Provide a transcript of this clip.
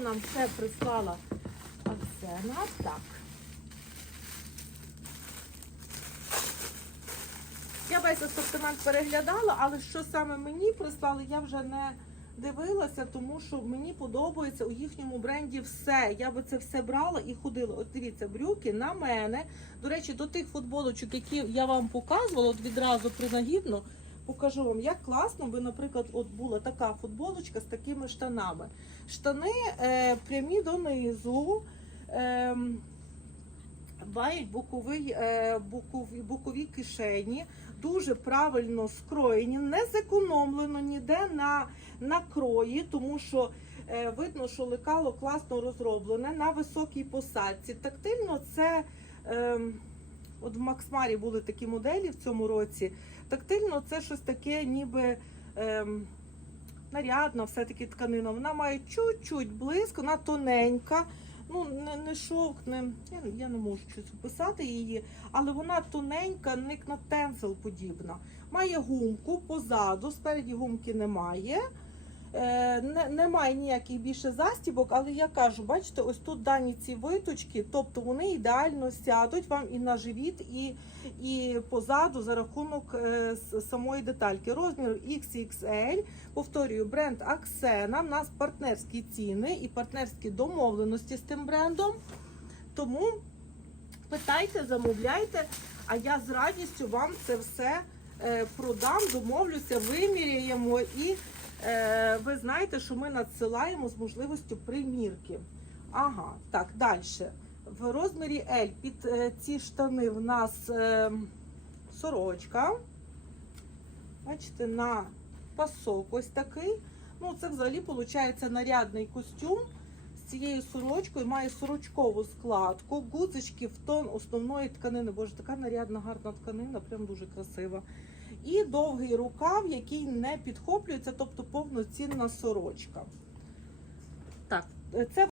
нам ще прислала Оксана? Так. Я весь асортимент переглядала, але що саме мені прислали, я вже не дивилася, тому що мені подобається у їхньому бренді все. Я би це все брала і ходила. От дивіться, брюки на мене. До речі, до тих футболочок, які я вам показувала, от відразу принагідно покажу вам, як класно би, наприклад, от була така футболочка з такими штанами. Штани е, прямі донизу. Е, Мають боковий, е, бокові, бокові кишені, дуже правильно скроєні, не зекономлено ніде на, на крої, тому що е, видно, що лекало класно розроблене на високій посадці. Тактильно це, е, в Максмарі були такі моделі в цьому році. Тактильно це щось таке, ніби. Е, Нарядна, все-таки тканина. Вона має чуть-чуть блиск, вона тоненька. Ну, не, не шовк, не, я, я не можу щось описати її, але вона тоненька, не на тензел подібна. Має гумку позаду, спереді гумки немає. Е, не, немає ніяких більше застібок, але я кажу, бачите, ось тут дані ці виточки, тобто вони ідеально сядуть вам і на живіт, і, і позаду за рахунок е, самої детальки. Розмір XXL. Повторюю, бренд Аксена. У нас партнерські ціни і партнерські домовленості з тим брендом. Тому питайте, замовляйте, а я з радістю вам це все продам, домовлюся, виміряємо і е, ви знаєте, що ми надсилаємо з можливістю примірки. Ага, так, далі. В розмірі L під е, ці штани в нас е, сорочка. Бачите, на пасок ось такий. Ну, це взагалі виходить нарядний костюм цією сорочкою. Має сорочкову складку, гудзички в тон основної тканини. Боже, така нарядна, гарна тканина, прям дуже красива. І довгий рукав, який не підхоплюється, тобто повноцінна сорочка. Так, це